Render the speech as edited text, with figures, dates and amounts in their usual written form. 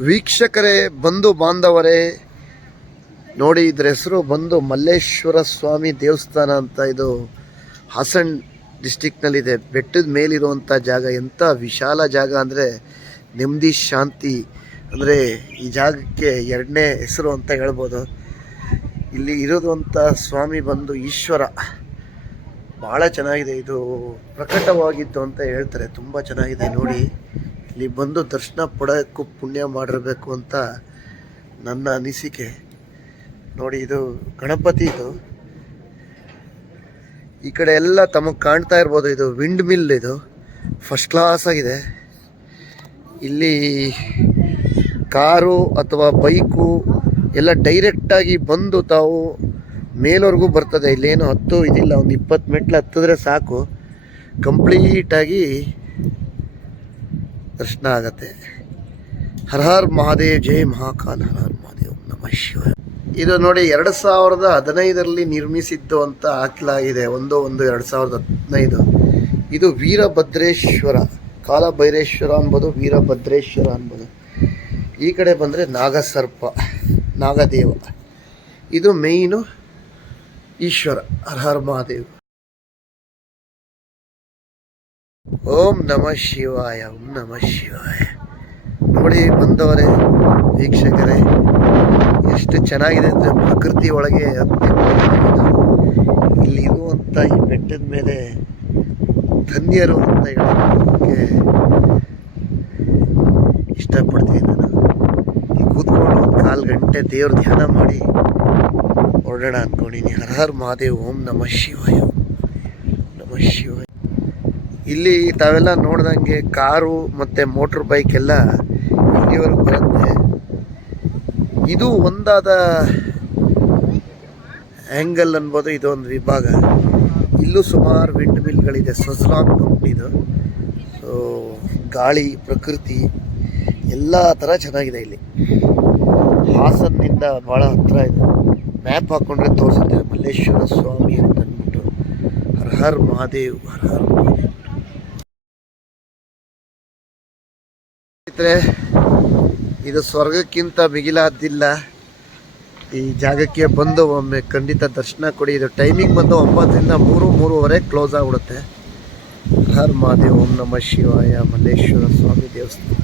ವೀಕ್ಷಕರೇ, ಬಂಧು ಬಾಂಧವರೇ, ನೋಡಿ ಇದ್ರ ಹೆಸರು ಬಂದು ಮಲ್ಲೇಶ್ವರ ಸ್ವಾಮಿ ದೇವಸ್ಥಾನ ಅಂತ. ಇದು ಹಾಸನ್ ಡಿಸ್ಟಿಕ್ನಲ್ಲಿದೆ. ಬೆಟ್ಟದ ಮೇಲಿರುವಂಥ ಜಾಗ. ಎಂಥ ವಿಶಾಲ ಜಾಗ ಅಂದರೆ ನೆಮ್ಮದಿ, ಶಾಂತಿ. ಅಂದರೆ ಈ ಜಾಗಕ್ಕೆ ಎರಡನೇ ಹೆಸರು ಅಂತ ಹೇಳ್ಬೋದು. ಇಲ್ಲಿ ಇರೋದಂಥ ಸ್ವಾಮಿ ಬಂದು ಈಶ್ವರ. ಭಾಳ ಚೆನ್ನಾಗಿದೆ. ಇದು ಪ್ರಕಟವಾಗಿದ್ದು ಅಂತ ಹೇಳ್ತಾರೆ. ತುಂಬ ಚೆನ್ನಾಗಿದೆ ನೋಡಿ. ಇಲ್ಲಿ ಬಂದು ದರ್ಶನ ಪಡೋಕ್ಕೂ ಪುಣ್ಯ ಮಾಡಿರಬೇಕು ಅಂತ ನನ್ನ ಅನಿಸಿಕೆ. ನೋಡಿ, ಇದು ಗಣಪತಿ. ಇದು ಈ ಕಡೆ ಎಲ್ಲ ತಮಗೆ ಕಾಣ್ತಾ ಇರ್ಬೋದು. ಇದು ವಿಂಡ್ ಮಿಲ್. ಇದು ಫಸ್ಟ್ ಕ್ಲಾಸ್ ಆಗಿದೆ. ಇಲ್ಲಿ ಕಾರು ಅಥವಾ ಬೈಕು ಎಲ್ಲ ಡೈರೆಕ್ಟಾಗಿ ಬಂದು ತಾವು ಮೇಲ್ವರೆಗೂ ಬರ್ತದೆ. ಇಲ್ಲೇನು ಹತ್ತು ಇದಿಲ್ಲ. ಒಂದು 20 ಮೆಟ್ಲು ಹತ್ತಿದ್ರೆ ಸಾಕು, ಕಂಪ್ಲೀಟಾಗಿ ದರ್ಶನ ಆಗತ್ತೆ. ಹರ ಹರ್ ಮಹಾದೇವ್, ಜೈ ಮಹಾಕಾಲ್, ಹರ ಹರ್ ಮಹಾದೇವ್, ನಮಃ ಶಿವಾಯ. ಇದು ನೋಡಿ 2015ರಲ್ಲಿ ನಿರ್ಮಿಸಿದ್ದು ಅಂತ ಹಾಕಲಾಗಿದೆ. 1/1/2015. ಇದು ವೀರಭದ್ರೇಶ್ವರ, ಕಾಲಭೈರೇಶ್ವರ ಅನ್ಬೋದು, ವೀರಭದ್ರೇಶ್ವರ ಅನ್ಬೋದು. ಈ ಕಡೆ ಬಂದರೆ ನಾಗಸರ್ಪ, ನಾಗದೇವ. ಇದು ಮೇಯ್ನು ಈಶ್ವರ. ಹರ ಹರ್ ಮಹಾದೇವ್. ಓಂ ನಮಃ ಶಿವಾಯ, ಓಂ ನಮಃ ಶಿವಾಯ. ನೋಡಿ ಬಂದವರೇ, ವೀಕ್ಷಕರೇ, ಎಷ್ಟು ಚೆನ್ನಾಗಿದೆ ಅಂದರೆ ಪ್ರಕೃತಿ ಒಳಗೆ ಇಲ್ಲಿ ಇರುವಂಥ ಈ ಬೆಟ್ಟದ ಮೇಲೆ ಧನ್ಯರು ಅಂತ ಹೇಳೋಕ್ಕೆ ಇಷ್ಟಪಡ್ತೀನಿ ನಾನು. ಇಲ್ಲಿ ಕೂತ್ಕೊಂಡು ಒಂದು 4 ಗಂಟೆ ದೇವ್ರ ಧ್ಯಾನ ಮಾಡಿ ಹೊರಡೋಣ ಅಂದ್ಕೊಂಡಿನಿ. ಹರ ಹರ್ ಮಹಾದೇವ್, ಓಂ ನಮಃ ಶಿವಾಯ, ನಮಃ ಶಿವಾಯ. ಇಲ್ಲಿ ತಾವೆಲ್ಲ ನೋಡ್ದಂಗೆ ಕಾರು ಮತ್ತು ಮೋಟ್ರ್ ಬೈಕ್ ಎಲ್ಲ ಇಲ್ಲಿವರೆಗೂ ಬರುತ್ತೆ. ಇದು ಒಂದಾದ ಆ್ಯಂಗಲ್ ಅನ್ಬೋದು. ಇದೊಂದು ವಿಭಾಗ. ಇಲ್ಲೂ ಸುಮಾರು ವಿಂಡ್ ಮಿಲ್ಗಳಿದೆ. ಸಜ್ಲಾನ್ ಕಂಪ್ನಿದು. ಸೊ ಗಾಳಿ, ಪ್ರಕೃತಿ ಎಲ್ಲ ಥರ ಚೆನ್ನಾಗಿದೆ ಇಲ್ಲಿ. ಹಾಸನ್ನಿಂದ ಭಾಳ ಹತ್ತಿರ ಇದೆ. ಮ್ಯಾಪ್ ಹಾಕ್ಕೊಂಡ್ರೆ ತೋರಿಸುತ್ತೆ ಮಲ್ಲೇಶ್ವರ ಸ್ವಾಮಿ ಅಂತ ಅಂದ್ಬಿಟ್ಟು. ಹರ ಹರ್ ಮಹಾದೇವ್, ಹರ ಹರ್ ಮಹಾದೇವ್. ಸ್ನೇಹಿತರೆ, ಇದು ಸ್ವರ್ಗಕ್ಕಿಂತ ಮಿಗಿಲಾದ್ದಿಲ್ಲ. ಈ ಜಾಗಕ್ಕೆ ಬಂದು ಒಮ್ಮೆ ಖಂಡಿತ ದರ್ಶನ ಕೊಡಿ. ಇದು ಟೈಮಿಂಗ್ ಬಂದು 9ರಿಂದ 3-3:30 ಕ್ಲೋಸ್ ಆಗಿಬಿಡುತ್ತೆ. ಹರ ಹರ್ ಮಹಾದೇವ್, ಓಂ ನಮಃ ಶಿವಾಯ, ಮಲ್ಲೇಶ್ವರ ಸ್ವಾಮಿ ದೇವಸ್ಥಾನ.